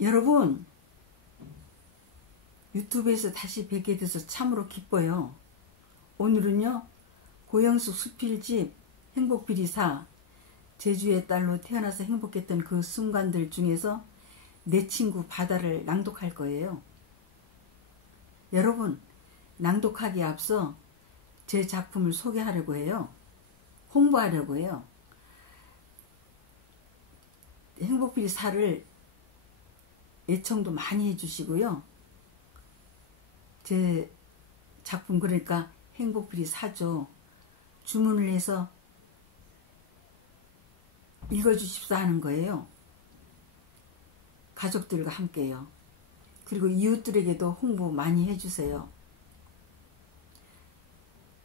여러분, 유튜브에서 다시 뵙게 돼서 참으로 기뻐요. 오늘은요, 고영숙 수필집 행복비리사, 제주의 딸로 태어나서 행복했던 그 순간들 중에서 내 친구 바다를 낭독할 거예요. 여러분, 낭독하기에 앞서 제 작품을 소개하려고 해요. 홍보하려고 해요. 행복비리사를 애청도 많이 해주시고요. 제 작품, 그러니까 행복비리사죠, 주문을 해서 읽어주십사 하는 거예요. 가족들과 함께요. 그리고 이웃들에게도 홍보 많이 해주세요.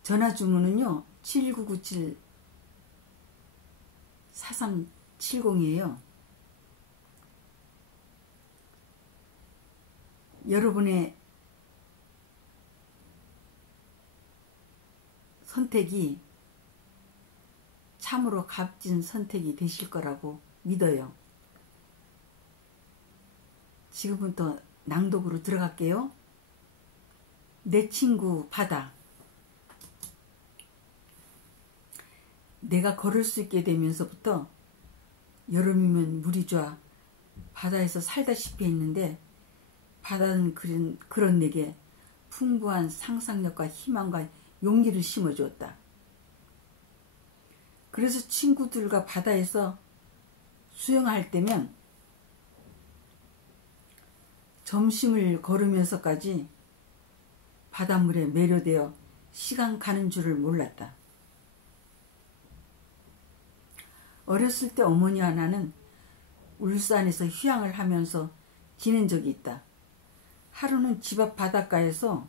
전화주문은요 7997-4370이에요. 여러분의 선택이 참으로 값진 선택이 되실 거라고 믿어요. 지금부터 낭독으로 들어갈게요. 내 친구 바다. 내가 걸을 수 있게 되면서부터 여름이면 물이 좋아 바다에서 살다시피 했는데, 바다는 그런 내게 풍부한 상상력과 희망과 용기를 심어주었다. 그래서 친구들과 바다에서 수영할 때면 점심을 걸으면서까지 바닷물에 매료되어 시간 가는 줄을 몰랐다. 어렸을 때 어머니와 나는 울산에서 휴양을 하면서 지낸 적이 있다. 하루는 집 앞 바닷가에서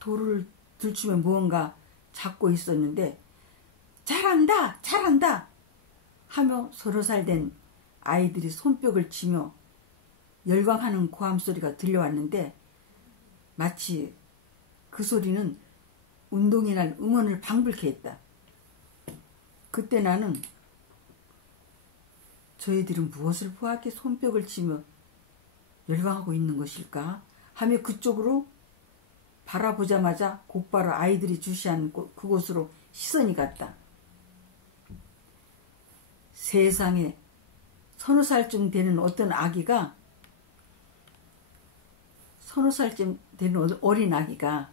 돌을 들추며 무언가 잡고 있었는데, 잘한다! 잘한다! 하며 3살 된 아이들이 손뼉을 치며 열광하는 고함 소리가 들려왔는데, 마치 그 소리는 운동이 날 응원을 방불케 했다. 그때 나는 저희들은 무엇을 보았기에 손뼉을 치며 열광하고 있는 것일까 하며 그쪽으로 바라보자마자 곧바로 아이들이 주시한 그곳으로 시선이 갔다. 세상에 30살쯤 되는 어떤 아기가, 30살쯤 되는 어린 아기가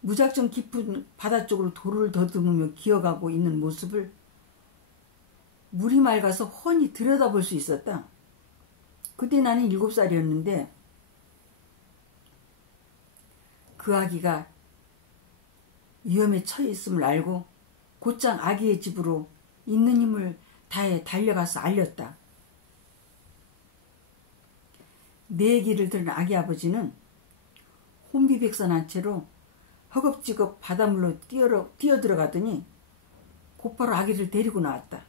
무작정 깊은 바다 쪽으로 돌을 더듬으며 기어가고 있는 모습을 물이 맑아서 훤히 들여다볼 수 있었다. 그때 나는 7살이었는데 그 아기가 위험에 처해 있음을 알고 곧장 아기의 집으로 있는 힘을 다해 달려가서 알렸다. 내 얘기를 들은 아기 아버지는 혼비백산한 채로 허겁지겁 바닷물로 뛰어들어가더니 곧바로 아기를 데리고 나왔다.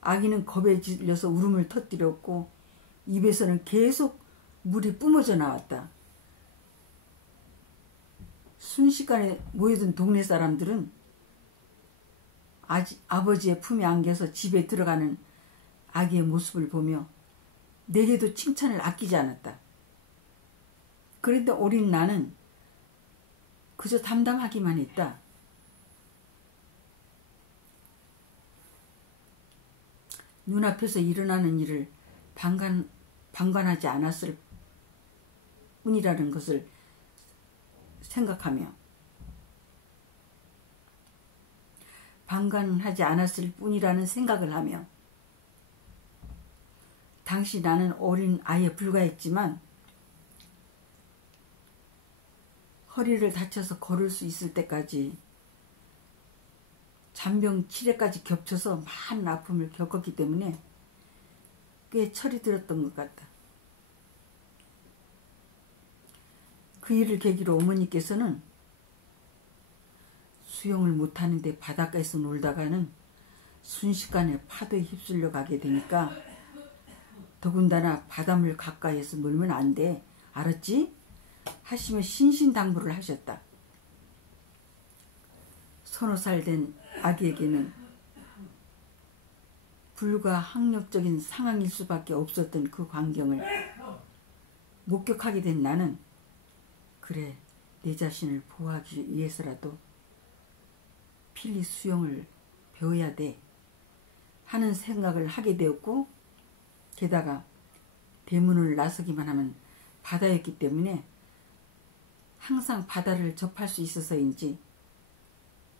아기는 겁에 질려서 울음을 터뜨렸고 입에서는 계속 물이 뿜어져 나왔다. 순식간에 모여든 동네 사람들은 아버지의 품에 안겨서 집에 들어가는 아기의 모습을 보며 내게도 칭찬을 아끼지 않았다. 그런데 어린 나는 그저 담담하기만 했다. 눈앞에서 일어나는 일을 방관하지 않았을 뿐이라는 것을 생각하며, 방관하지 않았을 뿐이라는 생각을 하며, 당시 나는 어린 아이에 불과했지만 허리를 다쳐서 걸을 수 있을 때까지 잔병 치레까지 겹쳐서 많은 아픔을 겪었기 때문에 꽤 철이 들었던 것 같다. 그 일을 계기로 어머니께서는 수영을 못하는데 바닷가에서 놀다가는 순식간에 파도에 휩쓸려 가게 되니까 더군다나 바닷물 가까이에서 놀면 안 돼. 알았지? 하시며 신신당부를 하셨다. 30살 된 아기에게는 불가항력적인 상황일 수밖에 없었던 그 광경을 목격하게 된 나는 그래, 내 자신을 보호하기 위해서라도 필히 수영을 배워야 돼 하는 생각을 하게 되었고, 게다가 대문을 나서기만 하면 바다였기 때문에 항상 바다를 접할 수 있어서인지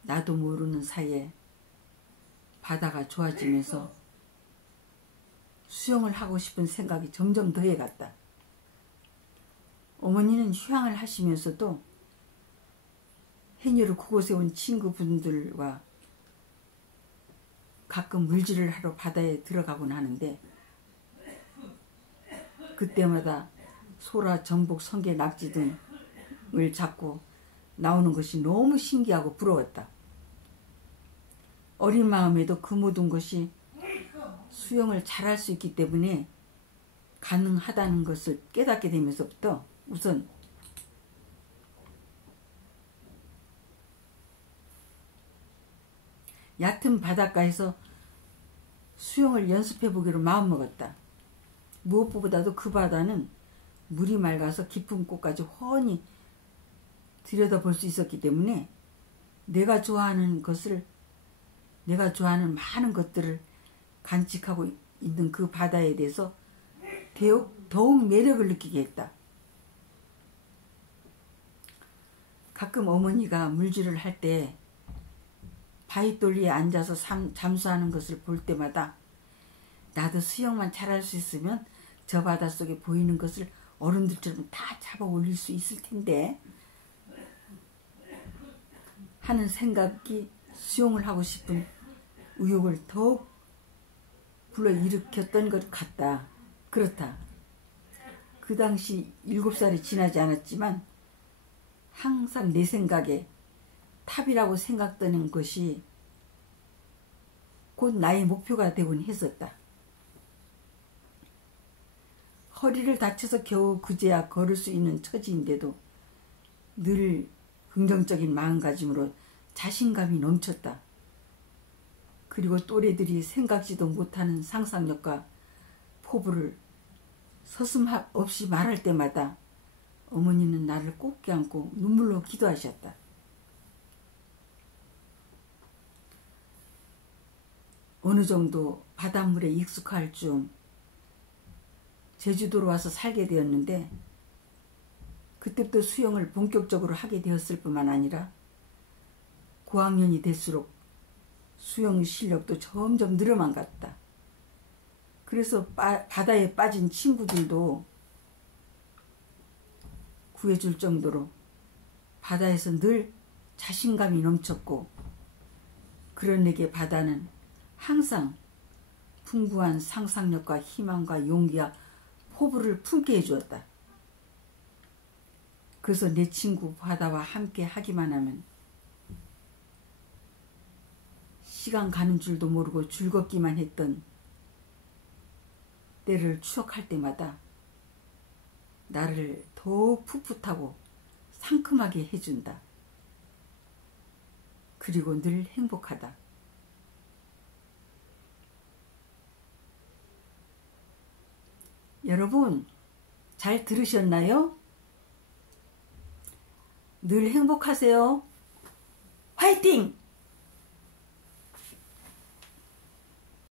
나도 모르는 사이에 바다가 좋아지면서 수영을 하고 싶은 생각이 점점 더해갔다. 어머니는 휴양을 하시면서도 해녀로 그곳에 온 친구분들과 가끔 물질을 하러 바다에 들어가곤 하는데, 그때마다 소라, 전복, 성게, 낙지 등을 잡고 나오는 것이 너무 신기하고 부러웠다. 어린 마음에도 그 모든 것이 수영을 잘할 수 있기 때문에 가능하다는 것을 깨닫게 되면서부터 우선 얕은 바닷가에서 수영을 연습해 보기로 마음먹었다. 무엇보다도 그 바다는 물이 맑아서 깊은 곳까지 훤히 들여다볼 수 있었기 때문에 내가 좋아하는 많은 것들을 간직하고 있는 그 바다에 대해서 더욱 매력을 느끼게 했다. 가끔 어머니가 물질을 할 때 바위돌리에 앉아서 잠수하는 것을 볼 때마다 나도 수영만 잘할 수 있으면 저 바닷속에 보이는 것을 어른들처럼 다 잡아 올릴 수 있을 텐데 하는 생각이 수영을 하고 싶은 의욕을 더욱 불러일으켰던 것 같다. 그렇다. 그 당시 7살이 지나지 않았지만 항상 내 생각에 탑이라고 생각되는 것이 곧 나의 목표가 되곤 했었다. 허리를 다쳐서 겨우 그제야 걸을 수 있는 처지인데도 늘 긍정적인 마음가짐으로 자신감이 넘쳤다. 그리고 또래들이 생각지도 못하는 상상력과 포부를 서슴없이 말할 때마다 어머니는 나를 꼭 껴안고 눈물로 기도하셨다. 어느 정도 바닷물에 익숙할 즈음 제주도로 와서 살게 되었는데, 그때부터 수영을 본격적으로 하게 되었을 뿐만 아니라 고학년이 될수록 수영 실력도 점점 늘어만 갔다. 그래서 바다에 빠진 친구들도 구해줄 정도로 바다에서 늘 자신감이 넘쳤고, 그런 내게 바다는 항상 풍부한 상상력과 희망과 용기와 포부를 품게 해주었다. 그래서 내 친구 바다와 함께 하기만 하면 시간 가는 줄도 모르고 즐겁기만 했던 때를 추억할 때마다 나를 더욱 풋풋하고 상큼하게 해준다. 그리고 늘 행복하다. 여러분, 잘 들으셨나요? 늘 행복하세요. 화이팅!